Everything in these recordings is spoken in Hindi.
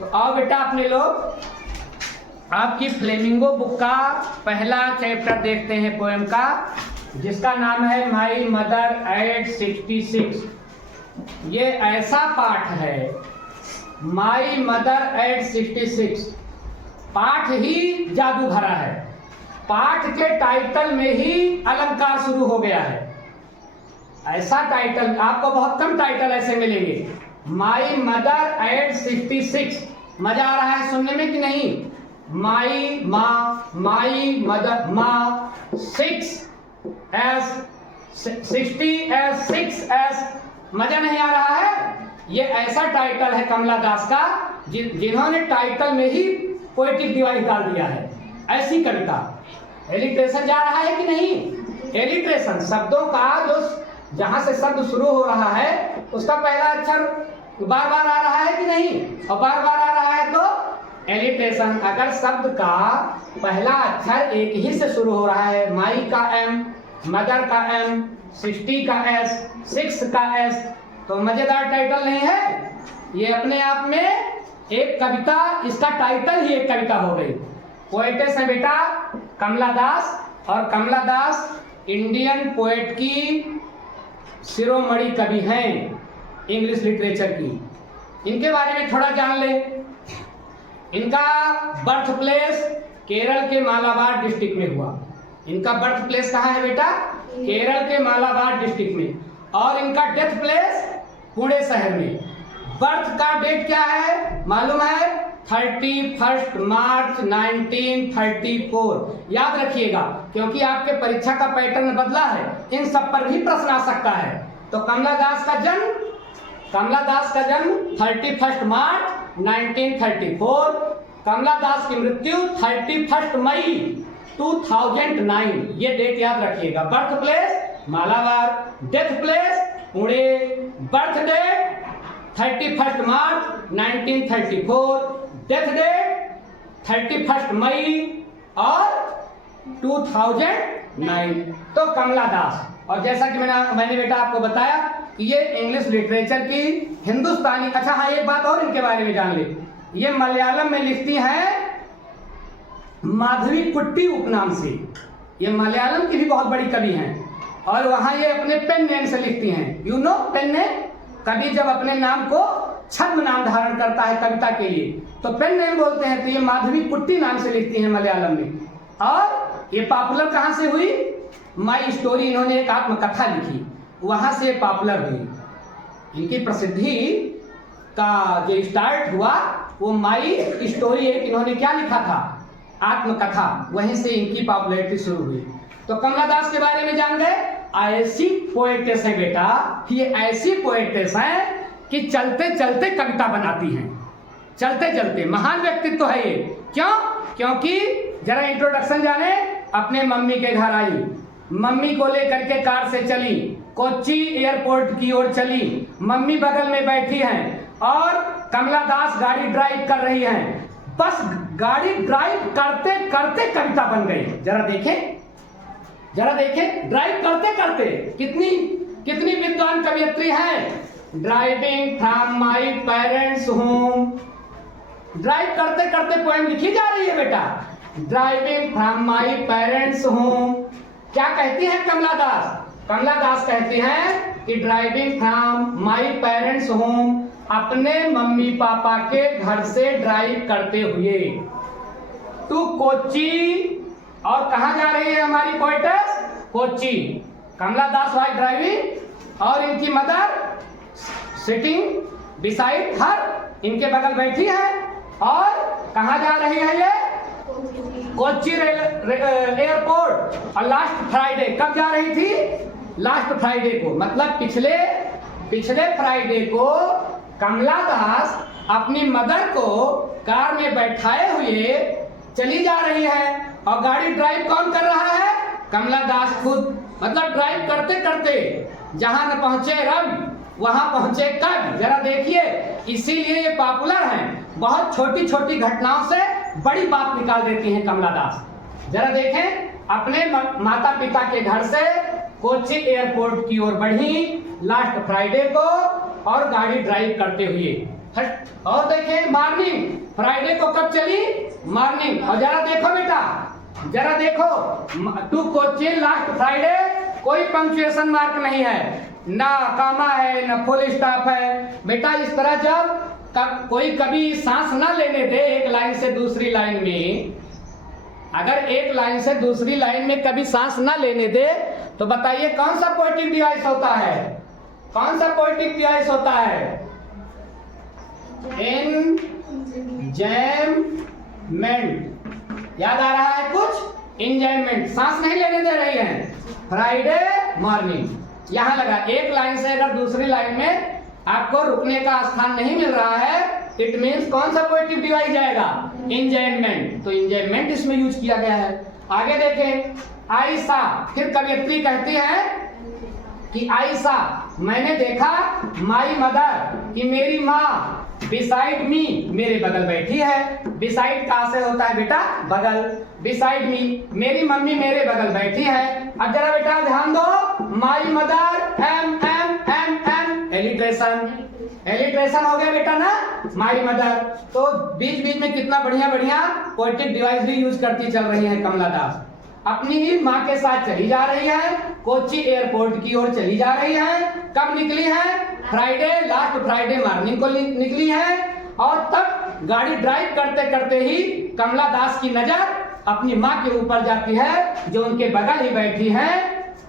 तो आओ बेटा अपने लोग आपकी फ्लेमिंगो बुक का पहला चैप्टर देखते हैं पोएम का, जिसका नाम है माई मदर एट 66। ये ऐसा पाठ है माई मदर एट 66, पाठ ही जादू भरा है। पाठ के टाइटल में ही अलंकार शुरू हो गया है। ऐसा टाइटल आपको बहुत कम टाइटल ऐसे मिलेंगे। माई मदर एट 66, मजा आ रहा है सुनने में कि नहीं? माई माँ, माई मदर माँ, 6S 6S, मजा नहीं आ रहा है? ये ऐसा टाइटल है कमला दास का जिन्होंने टाइटल में ही पोएटिक डिवाइस डाल दिया है। ऐसी कविता। एलिट्रेशन जा रहा है कि नहीं? एलिट्रेशन शब्दों का जो जहां से शब्द शुरू हो रहा है उसका पहला अक्षर बार बार आ रहा है कि नहीं? और बार बार आ रहा है तो एलिट्रेशन। अगर शब्द का पहला अक्षर एक ही से शुरू हो रहा है, माई का M, मदर का M, 60 का S, 6 का S, तो मजेदार टाइटल नहीं है? ये अपने आप में एक कविता, इसका टाइटल ही एक कविता हो गई। पोएटेस है बेटा कमला दास, और कमला दास इंडियन पोएट की शिरोमणि कवि हैं इंग्लिश लिटरेचर की। इनके बारे में थोड़ा जान ले। इनका बर्थ प्लेस केरल के मालाबार डिस्ट्रिक्ट में हुआ। इनका बर्थ प्लेस कहाँ है बेटा? केरल के मालाबार डिस्ट्रिक्ट में। और इनका डेथ प्लेस पुणे शहर में। बर्थ का डेट क्या है मालूम है? 31 मार्च 1934। याद रखिएगा क्योंकि आपके परीक्षा का पैटर्न बदला है, इन सब पर भी प्रश्न आ सकता है। तो कमला दास का जन्म 31 मार्च 1934। कमला दास की मृत्यु 31 मई 2009। ये डेट याद रखिएगा। Birth place Malabar, death place Pune, birth date 31 March 1934, death date 31 May और 2009। तो कमला दास। और जैसा कि मैंने बेटा आपको बताया कि ये इंग्लिश लिटरेचर की हिंदुस्तानी। अच्छा हाँ, एक बात और इनके बारे में जान ले। ये मलयालम में लिखती हैं माधवी कुट्टी उपनाम से। ये मलयालम की भी बहुत बड़ी कवि हैं और वहां ये अपने पेन नेम से लिखती हैं। You know pen name? कवि जब अपने नाम को छद्म नाम धारण करता है कविता के लिए तो पेन नेम बोलते हैं। तो ये माधवी कुट्टी नाम से लिखती हैं मलयालम में। और ये पॉपुलर कहां से हुई? माई स्टोरी, इन्होंने एक आत्मकथा लिखी, वहां से पॉपुलर हुई। इनकी प्रसिद्धि का जो स्टार्ट हुआ वो माई स्टोरी, एक इन्होंने क्या लिखा था? आत्मकथा। वहीं से इनकी पॉपुलैरिटी शुरू हुई। तो कमला दास के बारे में जान गए। ऐसी पोएटेस है बेटा, ये ऐसी पोएटेस है कि चलते चलते कविता बनाती हैं। चलते चलते महान व्यक्तित्व है ये। क्यों? क्योंकि जरा इंट्रोडक्शन जाने। अपने मम्मी के घर आई, मम्मी को लेकर के कार से चली, कोच्चि एयरपोर्ट की ओर चली। मम्मी बगल में बैठी हैं और कमला दास गाड़ी ड्राइव कर रही हैं। बस गाड़ी ड्राइव करते करते कविता बन गई। जरा देखें ड्राइव करते करते कितनी विद्वान कवियत्री हैं। Driving from my parents home, drive करते करते पोएम लिखी जा रही है बेटा। Driving from my parents home. क्या कहती हैं कमला दास? कमला दास कहती हैं कि driving from my parents home, अपने मम्मी पापा के घर से ड्राइव करते हुए टू कोच्चि। और कहां जा रही है हमारी पोएटेस? कोच्चि। कमला दास वाइज ड्राइविंग और इनकी मदर सिटिंग बिसाइड हर, इनके बगल बैठी है। और कहां जा रही है ये? कोच्चि एयरपोर्ट। और लास्ट फ्राइडे कब जा रही थी? लास्ट फ्राइडे को, मतलब पिछले फ्राइडे को कमला दास अपनी मदर को कार में बैठाए हुए चली जा रही है। और गाड़ी ड्राइव कौन कर रहा है? कमला दास खुद। मतलब ड्राइव करते करते जहां न पहुंचे रवि वहां पहुंचे कवि। जरा देखिए, इसीलिए ये पॉपुलर हैं। बहुत छोटी छोटी घटनाओं से बड़ी बात निकाल देती हैं कमला दास। जरा देखें, अपने माता पिता के घर से कोच्चि एयरपोर्ट की ओर बढ़ी लास्ट फ्राइडे को और गाड़ी ड्राइव करते हुए। फर्स्ट। और देखिए मॉर्निंग, फ्राइडे को कब चली? मॉर्निंग। और जरा देखो बेटा, जरा देखो, टू कोचिन लास्ट फ्राइडे, कोई पंक्चुएशन मार्क नहीं है, ना कामा है ना फुल स्टॉप है। बेटा इस तरह जब कोई कभी सांस ना लेने दे एक लाइन से दूसरी लाइन में, अगर एक लाइन से दूसरी लाइन में कभी सांस ना लेने दे तो बताइए कौन सा पोएटिक डिवाइस होता है? कौन सा पोएटिक डिवाइस होता है? एंजॉयमेंट। याद आ रहा है कुछ? एंजॉयमेंट। सांस नहीं लेने दे रही है। फ्राइडे मॉर्निंग यहां लगा। एक लाइन से अगर दूसरी लाइन में आपको रुकने का स्थान नहीं मिल रहा है, इट मीन्स कौन सा पोएटिक डिवाइस जाएगा? एंजॉयमेंट। तो एंजॉयमेंट इसमें यूज किया गया है। आगे देखें, आयशा, फिर कवियत्री कहती है कि आयशा, मैंने देखा माई मदर, कि मेरी माँ बिसाइड मी, मेरे बगल बैठी है। बिसाइड कहां से होता है बेटा? बगल। बिसाइड मी, मेरी मम्मी मेरे बगल बैठी है। अब जरा बेटा ध्यान दो, my mother, M M M M, alliteration. Alliteration हो गया बेटा ना, माई मदर। तो बीच बीच में कितना बढ़िया बढ़िया पोएटिक डिवाइस भी यूज करती चल रही है कमला दास। अपनी ही माँ के साथ चली जा रही है, कोच्चि एयरपोर्ट की ओर चली जा रही है। कब निकली है? फ्राइडे, लास्ट फ्राइडे मॉर्निंग को निकली है। और तब गाड़ी ड्राइव करते करते ही कमला दास की नजर अपनी माँ के ऊपर जाती है जो उनके बगल ही बैठी है।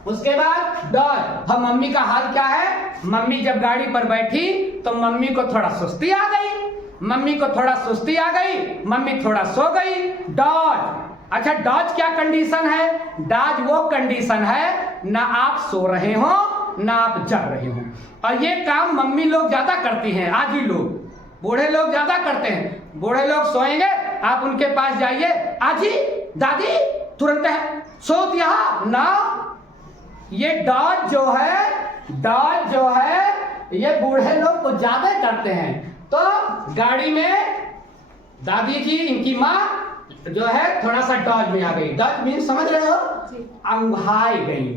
उसके बाद डॉज, हम मम्मी का हाल क्या है? मम्मी जब गाड़ी पर बैठी तो मम्मी को थोड़ा सुस्ती आ गई, मम्मी को थोड़ा सुस्ती आ गई, मम्मी थोड़ा सो गई। डॉज, अच्छा डॉज क्या कंडीशन है? डॉज वो कंडीशन है ना आप सो रहे हो ना आप जग रहे हो। और ये काम मम्मी लोग ज्यादा करती हैं, आज ही लोग, बूढ़े लोग ज्यादा करते हैं। बूढ़े लोग सोएंगे, आप उनके पास जाइए, आजी दादी तुरंत है सो दिया ना। ये डॉज जो है, डॉज जो है, ये बूढ़े लोग कुछ ज्यादा करते हैं। तो गाड़ी में दादी जी, इनकी माँ जो है थोड़ा सा डॉज में आ गई। डॉज मीन समझ रहे हो? अंघाई गई,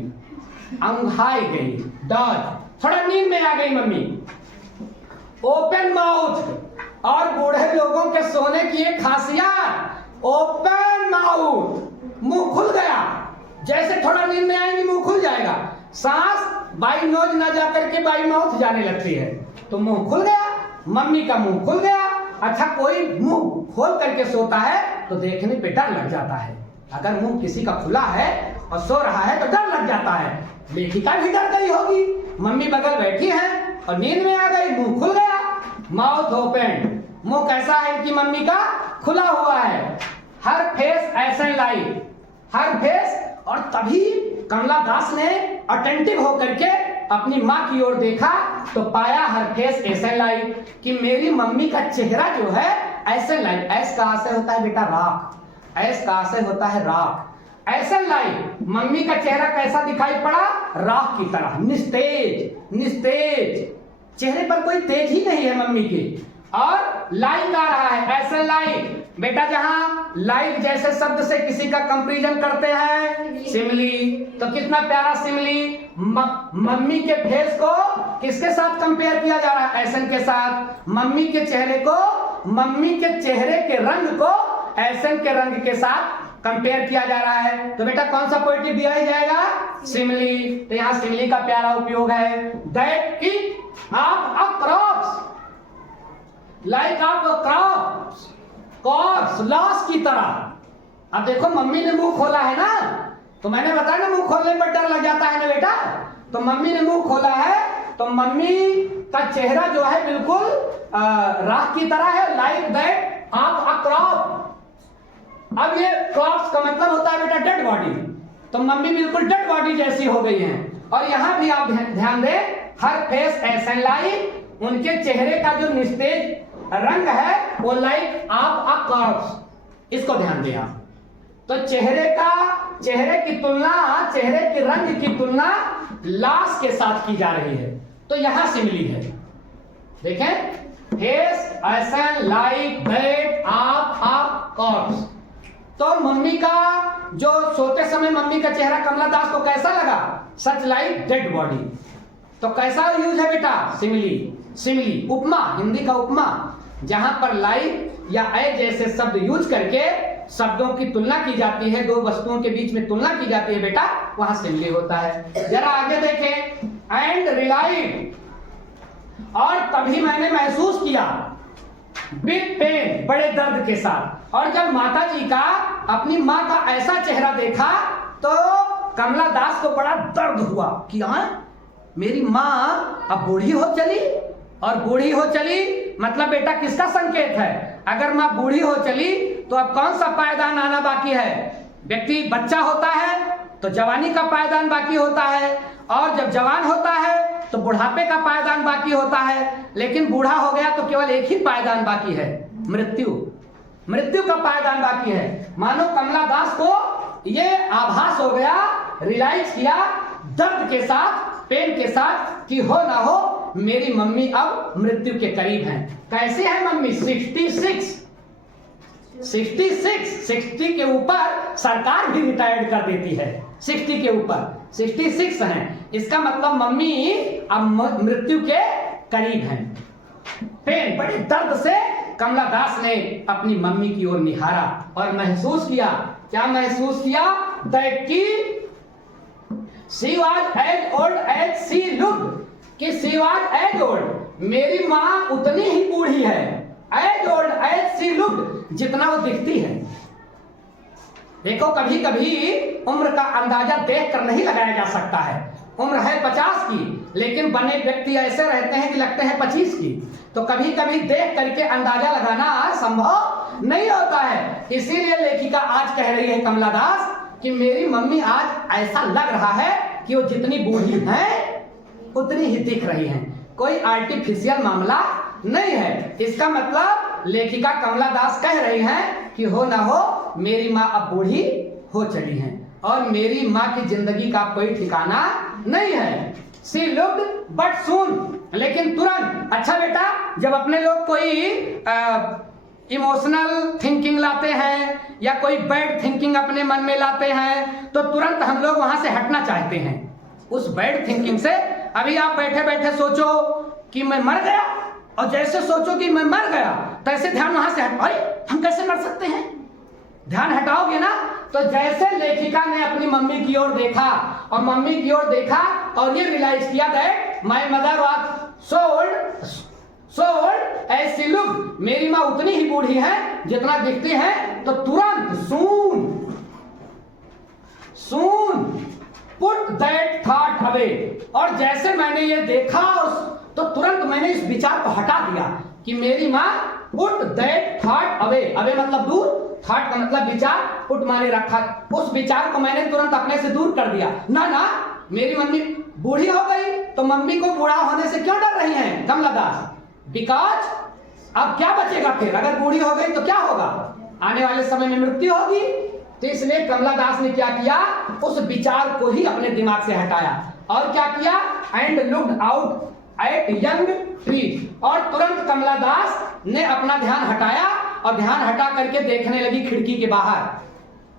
अंघाई गई। डॉज, थोड़ा नींद में आ गई मम्मी। ओपन माउथ, और बूढ़े लोगों के सोने की एक खासियत, ओपन माउथ, मुंह खुल गया। जैसे थोड़ा नींद में आएंगे मुंह खुल जाएगा। सांस बाई नोज ना जाकर के बाई माउथ जाने लगती है, तो मुंह खुल गया, मम्मी का मुंह खुल गया। अच्छा कोई मुंह खोल करके सोता है तो देखने पे डर लग जाता है। अगर मुंह किसी का खुला है और सो रहा है तो डर लग जाता है। लेखिका भी डर गई होगी, मम्मी बगल बैठी है और नींद में आ गई, मुंह खुल गया, माउथ ओपन। मुंह कैसा है इनकी मम्मी का? खुला हुआ है। हर फेस ऐसा लाइट, हर फेस। और तभी कमला दास ने अटेंटिव होकर के अपनी माँ की ओर देखा तो पाया हर फेस ऐसे लाइट, कि मेरी मम्मी का चेहरा जो है ऐसे लाइट। ऐस कहां से होता है बेटा? राख। ऐस कहां से होता है? राख। ऐसे लाइट, मम्मी का चेहरा कैसा दिखाई पड़ा? राख की तरह, निस्तेज, निस्तेज। चेहरे पर कोई तेज ही नहीं है मम्मी के। और लाइट आ रहा है, ऐसे लाइट। बेटा जहां लाइट जैसे शब्द से किसी का कंपैरिजन करते हैं, सिमिली, तो कितना प्यारा सिमिली। मम्मी के फेस को किसके साथ कंपेयर किया जा रहा है? एसन के साथ। मम्मी के चेहरे को, मम्मी के चेहरे के रंग को एसन के रंग के साथ कंपेयर किया जा रहा है। तो बेटा कौन सा पोएटिक डिवाइस जाएगा? सिमिली। तो यहाँ सिमिली का प्यारा उपयोग है। That kick of a crops, like of a crops, corps, लाश की तरह। अब देखो मम्मी ने मुंह खोला है ना, तो मैंने बताया ना मुंह खोलने पर डर लग जाता है ना बेटा। तो मम्मी ने मुंह खोला है तो मम्मी का चेहरा जो है बिल्कुल राख की तरह है, like that of a crop. अब ये क्रॉप्स का मतलब होता है बेटा डेड बॉडी। तो मम्मी बिल्कुल डेड बॉडी जैसी हो गई हैं। और यहां भी आप ध्यान दें, हर फेस ऐसे लाइक, उनके चेहरे का जो निस्तेज रंग है वो लाइक ऑफ अ कॉर्प्स। इसको ध्यान दें आप। तो चेहरे की तुलना, चेहरे के रंग की तुलना लाश के साथ की जा रही है। तो यहां सिमिली है, देखें, फेस ऐसा like that of a corps. तो मम्मी का जो सोते समय मम्मी का चेहरा कमला दास को कैसा लगा? Such like dead body. तो कैसा यूज है बेटा? सिमिली। सिमिली, उपमा, हिंदी का उपमा, जहां पर लाइक या ए जैसे शब्द यूज करके शब्दों की तुलना की जाती है, दो वस्तुओं के बीच में तुलना की जाती है बेटा, वहां सिमिली होता है। जरा आगे देखें, एंड रिलाइड, और तभी मैंने महसूस किया, विद पेन, बड़े दर्द के साथ। और जब माता जी का, अपनी माँ का ऐसा चेहरा देखा तो कमला दास को बड़ा दर्द हुआ कि मेरी माँ अब बूढ़ी हो चली। और बूढ़ी हो चली मतलब बेटा किसका संकेत है? अगर माँ बूढ़ी हो चली तो अब कौन सा पायदान आना बाकी है? व्यक्ति बच्चा होता है तो जवानी का पायदान बाकी होता है, और जब जवान होता है तो बुढ़ापे का पायदान बाकी होता है। लेकिन बूढ़ा हो गया तो केवल एक ही पायदान बाकी है, मृत्यु। मृत्यु का पायदान बाकी है। मानो कमला दास को ये आभास हो गया, रियलाइज किया दर्द के साथ, पेन के साथ कि हो ना हो मेरी मम्मी अब मृत्यु के करीब हैं। कैसे है मम्मी? 60 के ऊपर सरकार भी रिटायर्ड कर देती है। 60 के ऊपर 66 हैं, इसका मतलब मम्मी अब मृत्यु के करीब हैं। पेन, बड़े दर्द से कमला दास ने अपनी मम्मी की ओर निहारा और महसूस किया। क्या महसूस किया? दैट की she was as old as she looked, कि शी वॉज एज ओल्ड, मेरी माँ उतनी ही बूढ़ी है, as old as she looked, जितना वो दिखती है। देखो कभी कभी उम्र का अंदाजा देख कर नहीं लगाया जा सकता है। उम्र है 50 की, लेकिन बने व्यक्ति ऐसे रहते हैं कि लगते हैं 25 की। तो कभी कभी देख करके अंदाजा लगाना संभव नहीं होता है। इसीलिए लेखिका आज कह रही है कमला दास कि मेरी मम्मी आज ऐसा लग रहा है कि वो जितनी बूढ़ी हैं उतनी ही दिख रही हैं। कोई आर्टिफिशियल मामला नहीं है। इसका मतलब लेखिका कमला दास कह रही हैं कि हो ना हो मेरी माँ अब बूढ़ी हो चली हैं और मेरी माँ की जिंदगी का कोई ठिकाना नहीं है। शी लुक्ड बट सून, लेकिन तुरंत। अच्छा बेटा, जब अपने लोग कोई इमोशनल थिंकिंग लाते हैं या कोई बैड थिंकिंग अपने मन में लाते हैं तो तुरंत हम लोग वहां से हटना चाहते हैं उस बैड थिंकिंग से। अभी आप बैठे बैठे सोचो कि मैं मर गया, और जैसे सोचो कि मैं मर गया तैसे ध्यान वहां से हट, अरे हम कैसे मर सकते हैं? ध्यान हटाओगे ना। तो जैसे लेखिका ने अपनी मम्मी की ओर देखा और मम्मी की ओर देखा और ये रियलाइज किया that my mother was so old as she looked, मेरी माँ उतनी ही बूढ़ी है जितना दिखती है, तो तुरंत सून पुट दैट थॉट अवे, और जैसे मैंने ये देखा तो तुरंत मैंने इस विचार को हटा दिया कि मेरी माँ put that thought away, away मतलब दूर, थॉट का मतलब विचार, पुट माने रखा, उस विचार को मैंने तुरंत अपने से दूर कर दिया। ना मेरी मम्मी बूढ़ी हो गई तो मम्मी को बूढ़ा होने से क्यों डर रही हैं कमला दास? बिकॉज अब क्या बचेगा फिर? अगर बूढ़ी हो गई तो क्या होगा? आने वाले समय में मृत्यु होगी। तो इसलिए कमला दास ने क्या किया? उस विचार को ही अपने दिमाग से हटाया और क्या किया? And looked out at young tree, और तुरंत कमला दास ने अपना ध्यान हटाया और ध्यान हटा करके देखने लगी खिड़की के बाहर,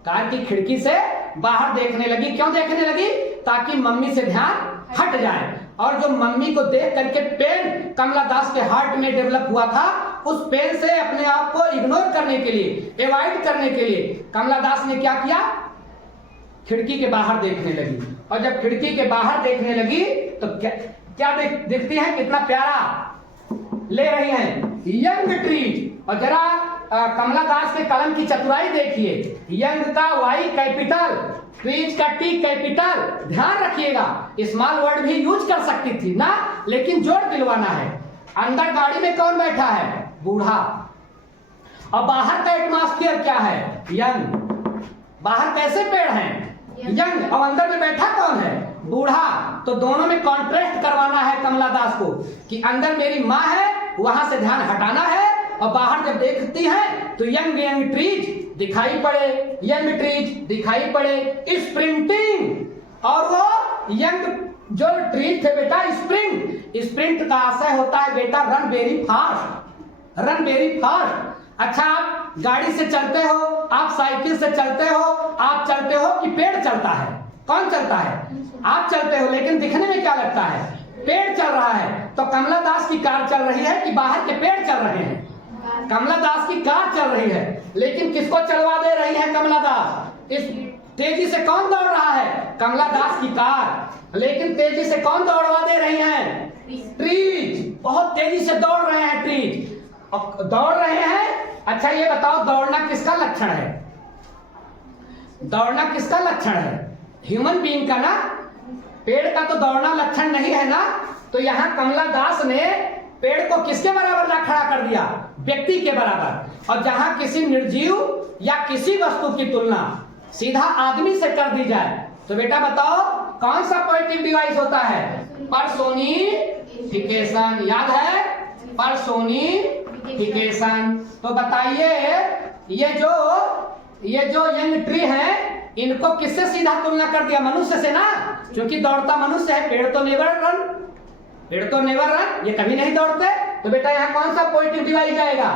कार की खिड़की से बाहर देखने लगी। क्यों देखने लगी? ताकि मम्मी से ध्यान हट जाए। और जो मम्मी को देख करके पेन कमला दास के हार्ट में डेवलप हुआ था, उस पेन से अपने आप को इग्नोर करने के लिए, अवॉइड करने के लिए कमला दास ने क्या किया? खिड़की के बाहर देखने लगी। और जब खिड़की के बाहर देखने लगी तो क्या देखती है? कितना प्यारा ले रही हैं यंग ट्रीज। और जरा कमला दास के कलम की चतुराई देखिए, यंग का वाई कैपिटल, ट्रीज का टी कैपिटल। ध्यान रखिएगा, स्मॉल वर्ड भी यूज कर सकती थी ना, लेकिन जोड़ दिलवाना है। अंदर गाड़ी में कौन बैठा है? बूढ़ा। और बाहर का एटमॉस्फेयर क्या है? यंग। बाहर कैसे पेड़ हैं? यंग। और अंदर में बैठा कौन है? बूढ़ा। तो दोनों में कॉन्ट्रास्ट करवाना है कमला दास को कि अंदर मेरी माँ है, वहां से ध्यान हटाना है, और बाहर जब देखती है तो यंग ट्रीज दिखाई पड़े, यंग ट्रीज दिखाई पड़े, स्प्रिंटिंग। और वो यंग जो ट्रीज थे बेटा, स्प्रिंट का आशय होता है बेटा run very fast, run very fast. अच्छा, आप गाड़ी से चलते हो, आप साइकिल से चलते हो, आप चलते हो कि पेड़ चलता है? कौन चलता है? आप चलते हो, लेकिन दिखने में क्या लगता है? पेड़ चल रहा है, तो कमला दास की कार चल रही है कि बाहर के पेड़ चल रहे हैं? कमला दास की कार चल रही है, लेकिन किसको चलवा दे रही है कमला दास? इस तेजी से कौन दौड़ रहा है? कमला दास की कार। लेकिन तेजी से कौन दौड़वा दे रही है? ट्रीज। बहुत तेजी से दौड़ रहे हैं ट्रीज, और दौड़ रहे हैं। अच्छा ये बताओ, दौड़ना किसका लक्षण है? दौड़ना किसका लक्षण है? ह्यूमन बीइंग का ना। पेड़ का तो दौड़ना लक्षण नहीं है ना। तो यहाँ कमला दास ने पेड़ को किसके बराबर ला खड़ा कर दिया? व्यक्ति के बराबर। और जहां किसी निर्जीव या किसी वस्तु की तुलना सीधा आदमी से कर दी जाए, तो बेटा बताओ कौन सा पोएटिक डिवाइस होता है? पर्सोनिफिकेशन। याद है? पर्सोनिफिकेशन। तो बताइए, ये जो यंग ट्री है, इनको किससे सीधा तुलना कर दिया? मनुष्य से ना, क्योंकि दौड़ता मनुष्य है। पेड़ तो नेवर रन, ये कभी नहीं दौड़ते। तो बेटा यहाँ कौन सा पोएटिक डिवाइस आएगा?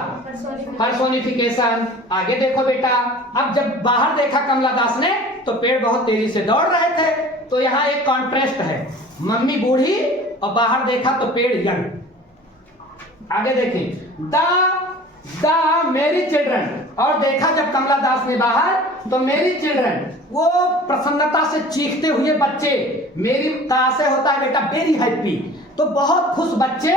पर्सोनिफिकेशन। आगे देखो बेटा, अब जब बाहर देखा कमला दास ने, तो पेड़ बहुत तेजी से दौड़ रहे थे। तो यहाँ एक कॉन्ट्रास्ट है, मम्मी बूढ़ी और बाहर देखा तो पेड़ यंग। आगे देखें, द मेरी चिल्ड्रन। और देखा जब कमला दास ने बाहर, तो मेरी चिल्ड्रन, वो प्रसन्नता से चीखते हुए बच्चे। मेरी का से होता है बेटा वेरी हैप्पी, तो बहुत खुश बच्चे।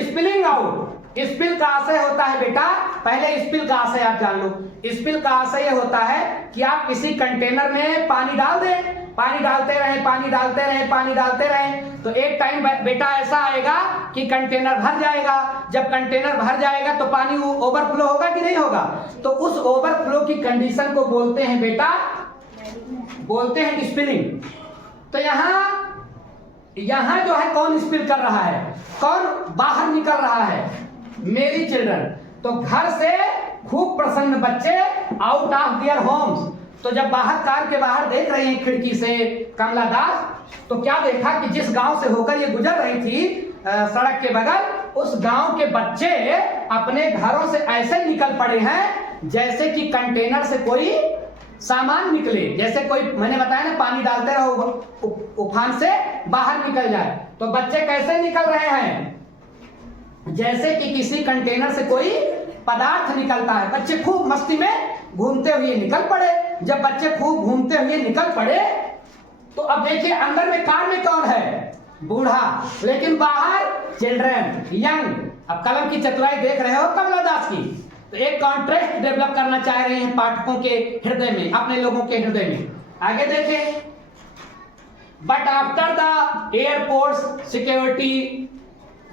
Spilling out. स्पिल का आशय होता है बेटा, पहले स्पिल का आशय आप जान लो। स्पिल का आशय यह होता है कि आप किसी कंटेनर में पानी डाल दें, पानी डालते रहें, पानी डालते रहें, पानी डालते रहें, तो एक टाइम बेटा ऐसा आएगा कि कंटेनर भर जाएगा। जब कंटेनर भर जाएगा तो पानी ओवरफ्लो होगा कि नहीं होगा? तो उस ओवरफ्लो की कंडीशन को बोलते हैं बेटा, बोलते हैं स्पिलिंग। तो यहाँ जो है कौन स्पिल कर रहा है? कौन बाहर निकल रहा है? मेरी चिल्ड्रन। तो घर से खूब प्रसन्न बच्चे आउट ऑफ देयर होम्स। तो जब बाहर कार के बाहर देख रहे हैं खिड़की से कमला दास, तो क्या देखा कि जिस गांव से होकर ये गुजर रही थी सड़क के बगल, उस गांव के बच्चे अपने घरों से ऐसे निकल पड़े हैं जैसे कि कंटेनर से कोई सामान निकले। जैसे कोई, मैंने बताया ना, पानी डालते रहो उफान से बाहर निकल जाए। तो बच्चे कैसे निकल रहे हैं? जैसे कि किसी कंटेनर से कोई पदार्थ निकलता है। बच्चे खूब मस्ती में घूमते हुए निकल पड़े। जब बच्चे खूब घूमते हुए निकल पड़े, तो अब देखिए अंदर में कार में कौन है? बूढ़ा, लेकिन बाहर चिल्ड्रन, यंग। अब कलम की चतुराई देख रहे हो कमला दास की। तो एक कॉन्ट्रास्ट डेवलप करना चाह रहे हैं पाठकों के हृदय में, अपने लोगों के हृदय में। आगे देखें, but after the airport security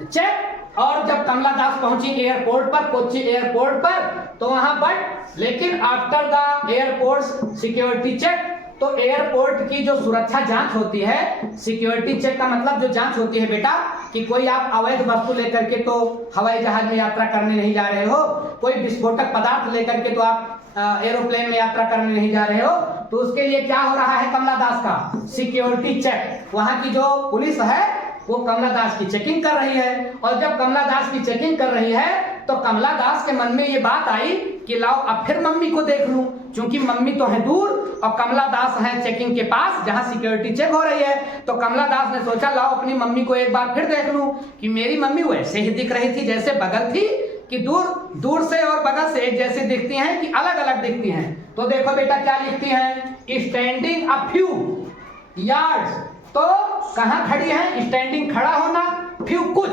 check. और जब कमला दास पहुंची एयरपोर्ट पर, कोच्चि एयरपोर्ट पर, तो वहां बट, लेकिन after the airport security check, तो एयरपोर्ट की जो सुरक्षा जांच होती है, सिक्योरिटी चेक का मतलब जो जांच होती है बेटा, कि कोई आप अवैध वस्तु लेकर के तो हवाई जहाज में यात्रा करने नहीं जा रहे हो, कोई विस्फोटक पदार्थ लेकर के तो आप एरोप्लेन में यात्रा करने नहीं जा रहे हो। तो उसके लिए क्या हो रहा है कमला दास का? Security check. वहां की जो पुलिस है वो कमला दास की चेकिंग कर रही है। और जब कमला दास की चेकिंग कर रही है, तो कमला दास के मन में ये बात आई कि लाओ अब फिर मम्मी को देख लूं, क्योंकि मम्मी तो है दूर और कमला दास है चेकिंग के पास जहां सिक्योरिटी चेक हो रही है। तो कमला दास ने सोचा लाओ अपनी मम्मी को एक बार फिर देख लूं, कि मेरी मम्मी वैसे ही दिख रही थी जैसे बगल थी, कि दूर से और बगल से एक जैसी दिखती हैं कि अलग अलग दिखती हैं। तो देखो बेटा क्या लिखती हैं, स्टैंडिंग अ फ्यू यार्ड्स। तो कहां खड़ी है? स्टैंडिंग, खड़ा होना, फ्यू कुछ,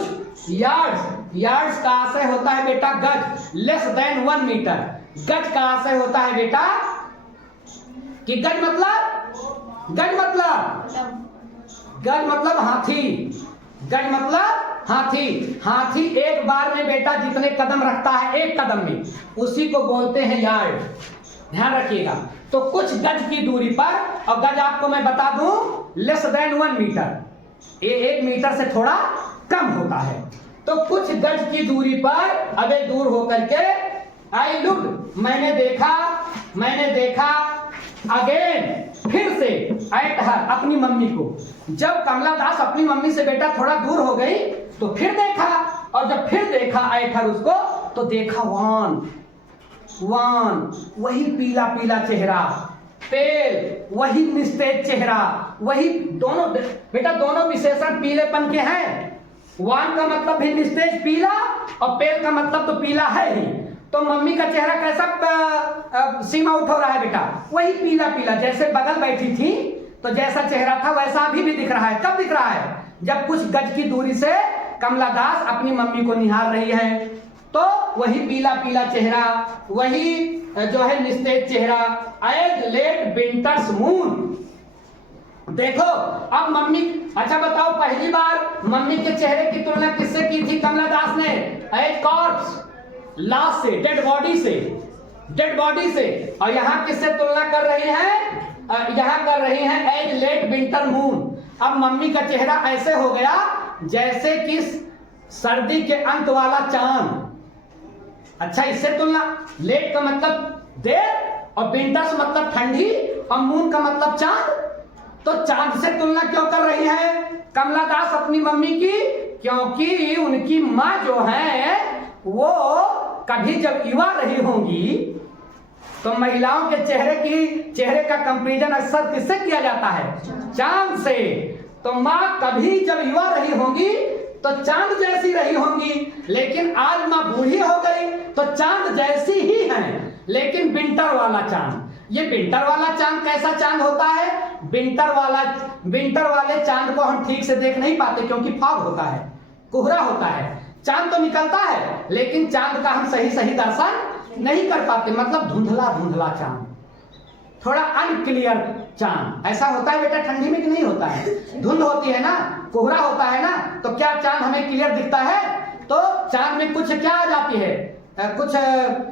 यार्ड्स का आशय होता है बेटा गज, लेस देन 1 मीटर। गज का आशय होता है बेटा कि गज मतलब हाथी। गज मतलब हाथी एक बार में बेटा जितने कदम रखता है एक कदम में, उसी को बोलते हैं यार्ड। ध्यान रखिएगा। तो कुछ गज की दूरी पर, और गज आपको मैं बता दूं लेस देन 1 मीटर, ये 1 मीटर से थोड़ा कम होता है। तो कुछ गज की दूरी पर अबे दूर होकर के आई लुक्ड, मैंने देखा अगेन, फिर से, एट हर, अपनी मम्मी को। जब कमला दास अपनी मम्मी से बेटा थोड़ा दूर हो गई, तो फिर देखा, और जब फिर देखा एट हर उसको, तो देखा वान, वही पीला पीला चेहरा, पेल, वही निस्तेज चेहरा, वही दोनों बेटा दोनों विशेषण पीलेपन के हैं। वान का मतलब भी निस्तेज पीला और पेल का मतलब तो पीला है ही। तो मम्मी का चेहरा कैसा सीमा आउट हो रहा है बेटा, वही पीला पीला, जैसे बगल बैठी थी तो जैसा चेहरा था वैसा अभी भी दिख रहा है। कब दिख रहा है? जब कुछ गज की दूरी से कमला दास अपनी मम्मी को निहार रही है, तो वही पीला पीला चेहरा, वही जो है निस्तेज चेहरा, एज लेट विंटर्स मून। देखो अब मम्मी, अच्छा बताओ पहली बार मम्मी के चेहरे की तुलना किससे की थी कमला दास ने? एज कॉर्प्स, लाश से, डेड बॉडी से, डेड बॉडी से। और यहाँ किससे तुलना कर रही है? यहाँ कर रही है एज लेट विंटर मून। अब मम्मी का चेहरा ऐसे हो गया जैसे कि सर्दी के अंत वाला चांद। अच्छा, इससे तुलना, लेट का मतलब देर और विंटर्स मतलब ठंडी और मून का मतलब चांद, तो चांद से तुलना क्यों कर रही है कमला दास अपनी मम्मी की? क्योंकि उनकी माँ जो है वो कभी जब युवा रही होंगी तो महिलाओं के चेहरे का कंपैरिजन अक्सर किससे किया जाता है? चांद से। तो माँ कभी जब युवा रही होंगी तो चांद जैसी रही होंगी, लेकिन आज माँ बूढ़ी हो गई तो चांद जैसी ही है, लेकिन विंटर वाला चांद। ये विंटर वाला चांद कैसा चांद होता है? विंटर वाले चांद को हम ठीक से देख नहीं पाते क्योंकि फॉग होता है, कोहरा होता है। चांद तो निकलता है लेकिन चांद का हम सही दर्शन नहीं कर पाते, मतलब धुंधला धुंधला चांद, थोड़ा अनक्लियर चांद। ऐसा होता है बेटा ठंडी में कि नहीं होता है? धुंध होती है ना, कोहरा होता है ना, तो क्या चांद हमें क्लियर दिखता है? तो चांद में कुछ क्या आ जाती है, कुछ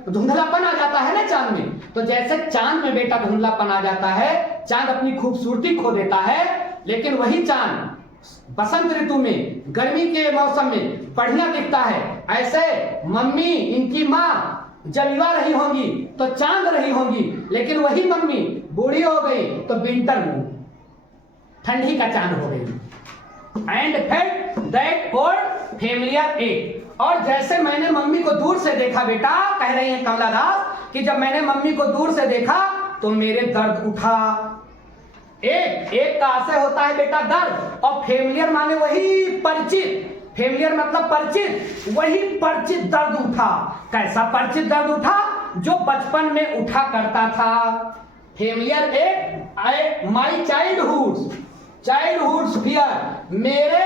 धुंधलापन आ जाता है ना चांद में। तो जैसे चांद में बेटा धुंधलापन आ जाता है, चांद अपनी खूबसूरती खो देता है, लेकिन वही चांद बसंत ऋतु में, गर्मी के मौसम में बढ़िया दिखता है। ऐसे मम्मी, इनकी माँ जब युवा रही होंगी तो चांद रही होंगी, लेकिन वही मम्मी बूढ़ी हो गई तो विंटर मून, ठंडी का चांद हो गई। And felt that old familiar एक। और जैसे मैंने मम्मी को दूर से देखा बेटा, कह रही है कमला दास कि जब मैंने मम्मी को दूर से देखा तो मेरे दर्द उठा। एक का आशय होता है बेटा दर्द, और फेमिलियर माने वही परिचित, फेमिलियर मतलब परिचित, वही परिचित दर्द उठा। कैसा परिचित दर्द उठा? जो बचपन में उठा करता था। फेमिलियर एक, माई चाइल्डहुड फियर, मेरे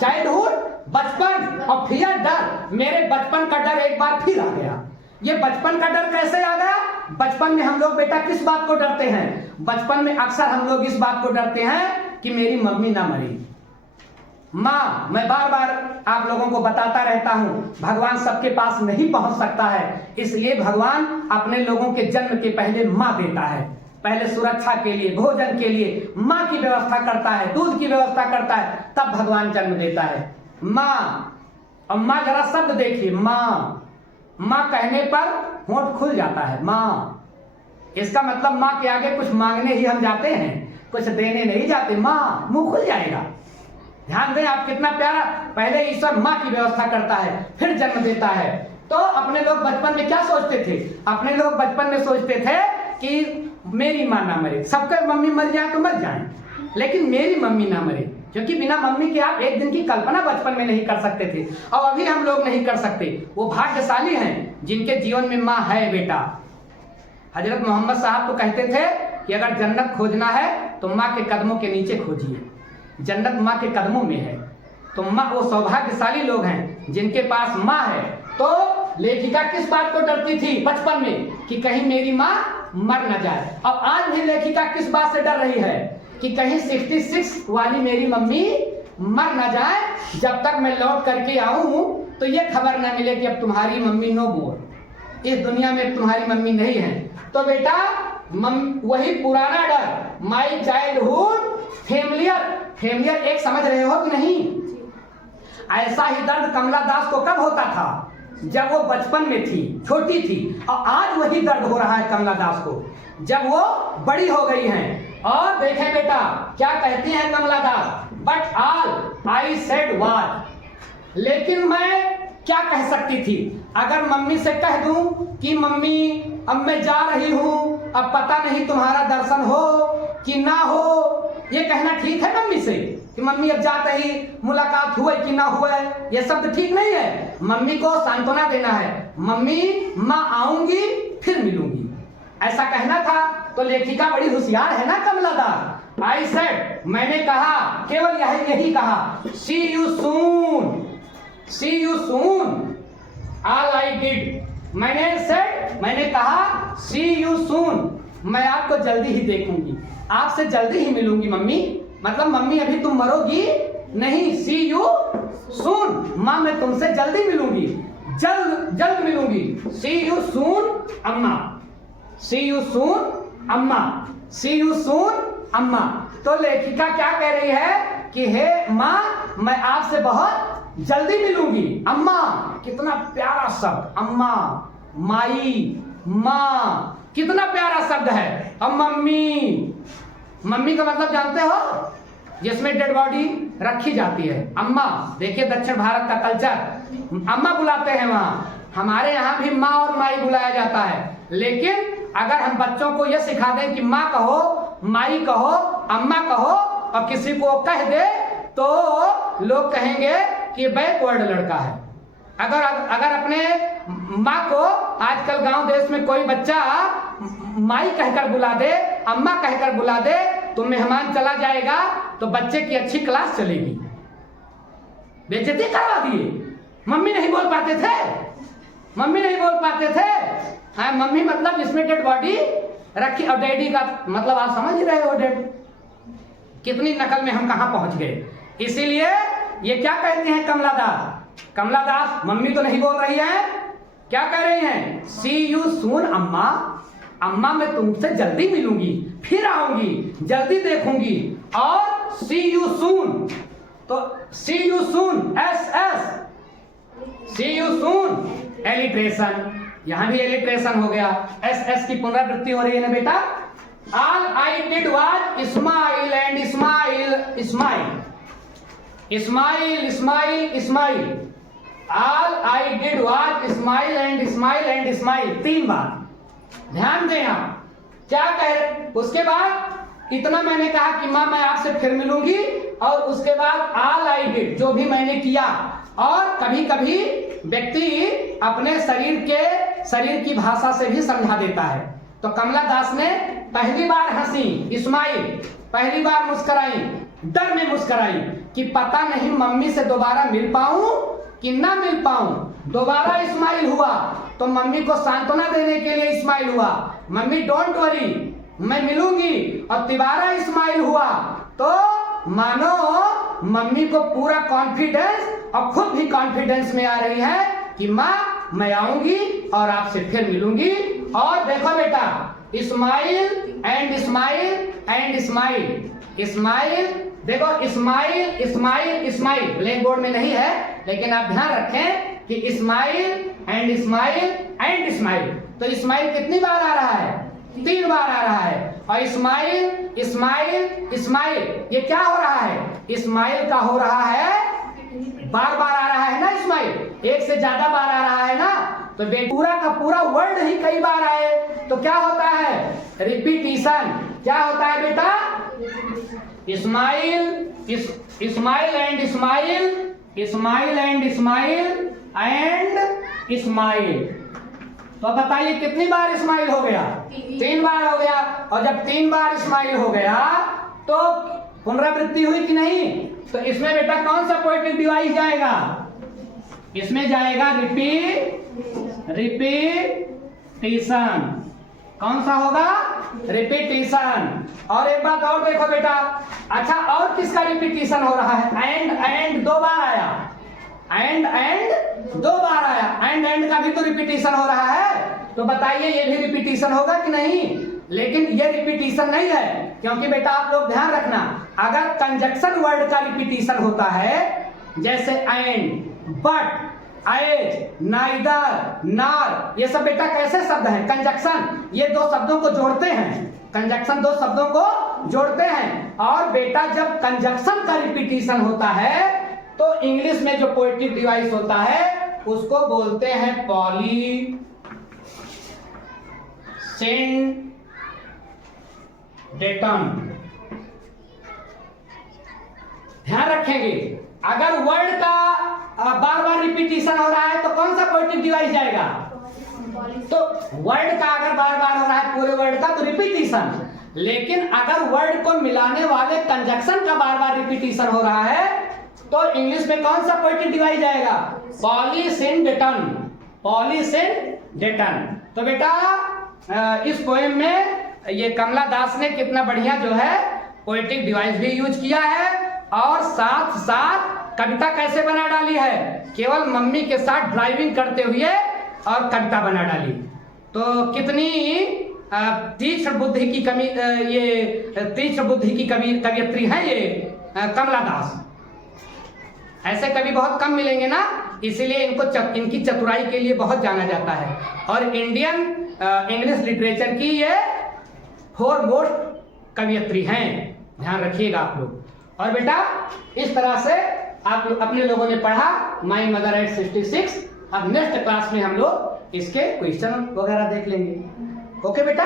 चाइल्डहुड बचपन, और फियर डर, मेरे बचपन का डर एक बार फिर आ गया। ये बचपन का डर कैसे आ गया? बचपन में हम लोग बेटा किस बात को डरते हैं? बचपन में अक्सर हम लोग इस बात को डरते हैं कि मेरी मम्मी ना मरी। माँ, मैं बार बार आप लोगों को बताता रहता हूं, भगवान सबके पास नहीं पहुंच सकता है, इसलिए भगवान अपने लोगों के जन्म के पहले माँ देता है। पहले सुरक्षा के लिए, भोजन के लिए माँ की व्यवस्था करता है, दूध की व्यवस्था करता है, तब भगवान जन्म देता है। माँ, और माँ जरा शब्द देखिए, माँ, माँ कहने पर होंठ खुल जाता है। माँ, इसका मतलब माँ के आगे कुछ मांगने ही हम जाते हैं, कुछ देने नहीं जाते। माँ, मुंह खुल जाएगा। ध्यान दें आप, कितना प्यारा। पहले ईश्वर माँ की व्यवस्था करता है, फिर जन्म देता है। तो अपने लोग बचपन में क्या सोचते थे? अपने लोग बचपन में सोचते थे कि मेरी माँ ना मरे, सबके मम्मी मर जाए तो मर जाए, लेकिन मेरी मम्मी ना मरे, क्योंकि बिना मम्मी के आप एक दिन की कल्पना बचपन में नहीं कर सकते थे, और अभी हम लोग नहीं कर सकते। वो भाग्यशाली हैं जिनके जीवन में माँ है बेटा। हजरत मोहम्मद साहब तो कहते थे कि अगर जन्नत खोजना है तो माँ के कदमों के नीचे खोजिए, जन्नत माँ के कदमों में है। तो माँ, वो सौभाग्यशाली लोग हैं जिनके पास माँ है। तो लेखिका किस बात को डरती थी बचपन में? कि कहीं मेरी माँ मर न जाए। और आज भी लेखिका किस बात से डर रही है? कि कहीं 66 वाली मेरी मम्मी मर न जाए, जब तक मैं लौट करके आऊं तो ये खबर न मिले कि अब तुम्हारी मम्मी नो मोर, इस दुनिया में तुम्हारी मम्मी नहीं है। तो बेटा वही पुराना डर, माई चाइल्डहुड फेमिलियर एक, समझ रहे हो कि नहीं? ऐसा ही दर्द कमला दास को कब होता था? जब वो बचपन में थी, छोटी थी। और आज वही दर्द हो रहा है कमला दास को जब वो बड़ी हो गई हैं। और देखें बेटा क्या कहती है Kamala Das, but all I said was, लेकिन मैं क्या कह सकती थी? अगर मम्मी से कह दूं कि मम्मी अब मैं जा रही हूं अब पता नहीं तुम्हारा दर्शन हो कि ना हो। ये कहना ठीक है मम्मी से कि मम्मी अब जाते ही मुलाकात हुए कि ना हुए, ये शब्द ठीक नहीं है। मम्मी को सांत्वना देना है, मम्मी माँ आऊंगी फिर मिलूंगी, ऐसा कहना था। तो लेखिका बड़ी होशियार है ना कमला दास। आई सेड, मैंने कहा, केवल यही कहा, see you soon, see you soon, all I did. मैंने कहा सी यू सून, मैं आपको जल्दी ही देखूंगी, आपसे जल्दी ही मिलूंगी मम्मी। मतलब मम्मी अभी तुम मरोगी नहीं, सी यू सून, माँ मैं तुमसे जल्दी मिलूंगी, जल्द मिलूंगी। सी यू सून अम्मा, सी यू सून अम्मा, सी यू सून अम्मा। तो लेखिका क्या कह रही है कि हे माँ मैं आपसे बहुत जल्दी मिलूंगी। अम्मा, कितना प्यारा शब्द, अम्मा, माई, माँ, कितना प्यारा शब्द है। अब मम्मी, मम्मी का मतलब जानते हो, जिसमें डेड बॉडी रखी जाती है। अम्मा, देखिए दक्षिण भारत का कल्चर, अम्मा बुलाते हैं वहां। हमारे यहाँ भी माँ और माई बुलाया जाता है, लेकिन अगर हम बच्चों को यह सिखा दें कि माँ कहो, माई कहो, अम्मा कहो, और किसी को कह दे तो लोग कहेंगे कि बैकवर्ड लड़का है। अगर अपने माँ को आजकल गांव देश में कोई बच्चा माई कहकर बुला दे, अम्मा कहकर बुला दे, तो मेहमान चला जाएगा तो बच्चे की अच्छी क्लास चलेगी। बेइज्जती करवा दिए। मम्मी नहीं बोल पाते थे, मम्मी नहीं बोल पाते थे। हाँ, मम्मी मतलब जिसमें डेड बॉडी रखी, और डैडी का मतलब आप समझ ही रहे हो, डेड। कितनी नकल में हम कहां पहुंच गए। इसीलिए ये क्या कहते हैं कमला दास, कमला दास मम्मी तो नहीं बोल रही है, क्या कह रही हैं, सी यू सून अम्मा, अम्मा मैं तुमसे जल्दी मिलूंगी, फिर आऊंगी, जल्दी देखूंगी। और सी यू सून, तो see you soon, S S, see you soon, alliteration, यहां भी एलिट्रेशन हो गया, एस एस की पुनरावृत्ति हो रही है ना बेटा। All I did was smile and smile, smile, smile, smile, smile. All I did was smile and smile and smile, 3 बार। ध्यान दें आप क्या कह रहे। उसके बाद इतना मैंने कहा कि माँ मैं आपसे फिर मिलूंगी, और उसके बाद ऑल आई डिड, जो भी मैंने किया। और कभी कभी व्यक्ति अपने शरीर की भाषा से भी समझा देता है। तो कमला दास ने पहली बार हंसी, स्माइल, पहली बार मुस्कुराई, डर में मुस्कुराई कि पता नहीं मम्मी से दोबारा मिल पाऊं कि ना मिल पाऊं। दोबारा स्माइल हुआ तो मम्मी को सांत्वना देने के लिए स्माइल हुआ, मम्मी डोंट वरी मैं मिलूंगी। और दोबारा स्माइल हुआ तो मानो मम्मी को पूरा कॉन्फिडेंस, और खुद भी कॉन्फिडेंस में आ रही है कि माँ मैं आऊंगी और आपसे फिर मिलूंगी। और देखो बेटा, smile and smile and smile, smile, देखो smile, smile, smile, blackboard में नहीं है, लेकिन आप ध्यान रखें कि smile and smile and smile. तो स्माइल कितनी बार आ रहा है, 3 बार आ रहा है। और स्माइल, स्माइल, स्माइल, ये क्या हो रहा है, स्माइल का हो रहा है, बार बार आ रहा है ना स्माइल, एक से ज्यादा बार आ रहा है ना। तो पूरा का पूरा वर्ड ही कई बार आए तो क्या होता है, रिपीटिशन। क्या होता है बेटा, smile, smile and smile, smile and smile and smile. तो बताइए कितनी बार स्माइल हो गया, 3 बार हो गया। और जब 3 बार स्माइल हो गया तो पुनरावृत्ति हुई कि नहीं। तो इसमें बेटा कौन सा पोएटिक डिवाइस जाएगा, इसमें जाएगा रिपीटिशन। कौन सा होगा, रिपीटिशन। और एक बात और देखो बेटा, अच्छा और किसका रिपीटिशन हो रहा है, एंड 2 बार आया, एंड 2 बार आया, एंड का भी तो रिपीटिशन हो रहा है। तो बताइए ये भी रिपीटिशन होगा कि नहीं। लेकिन ये रिपीटिशन नहीं है, क्योंकि बेटा आप लोग ध्यान रखना, अगर कंजक्शन वर्ड का रिपीटिशन होता है, जैसे एंड, बट, एज, नाइदर, नार, ये सब बेटा कैसे शब्द हैं, कंजक्शन, ये 2 शब्दों को जोड़ते हैं, कंजक्शन 2 शब्दों को जोड़ते हैं। और बेटा जब कंजक्शन का रिपीटिशन होता है तो इंग्लिश में जो पोएटिक डिवाइस होता है उसको बोलते हैं पॉलीसेंटेंस, डेटन। ध्यान रखेंगे, अगर वर्ड का बार बार रिपीटिशन हो रहा है तो कौन सा पोएटिक डिवाइस जाएगा? तो वर्ड का अगर बार बार हो रहा है पूरे वर्ड का तो रिपीटिशन, लेकिन अगर वर्ड को मिलाने वाले कंजक्शन का बार बार रिपीटिशन हो रहा है तो इंग्लिश में कौन सा पोएटिक डिवाइस जाएगा? पॉलीसिंडेटन। पॉलीसिंडेटन। तो बेटा इस पोएम में ये कमला दास ने कितना बढ़िया जो है पोएटिक डिवाइस भी यूज किया है और साथ साथ कविता कैसे बना डाली है, केवल मम्मी के साथ ड्राइविंग करते हुए और कविता बना डाली। तो कितनी तीक्ष्ण बुद्धि की कवियत्री है ये कमला दास। ऐसे कवि बहुत कम मिलेंगे ना, इसीलिए इनकी चतुराई के लिए बहुत जाना जाता है और इंडियन इंग्लिश लिटरेचर की ये फोरमोस्ट कवियत्री हैं। ध्यान रखिएगा आप लोग। और बेटा इस तरह से आप अपने लोगों ने पढ़ा माई मदर एट 66। अब नेक्स्ट क्लास में हम लोग इसके क्वेश्चन वगैरह देख लेंगे। ओके बेटा।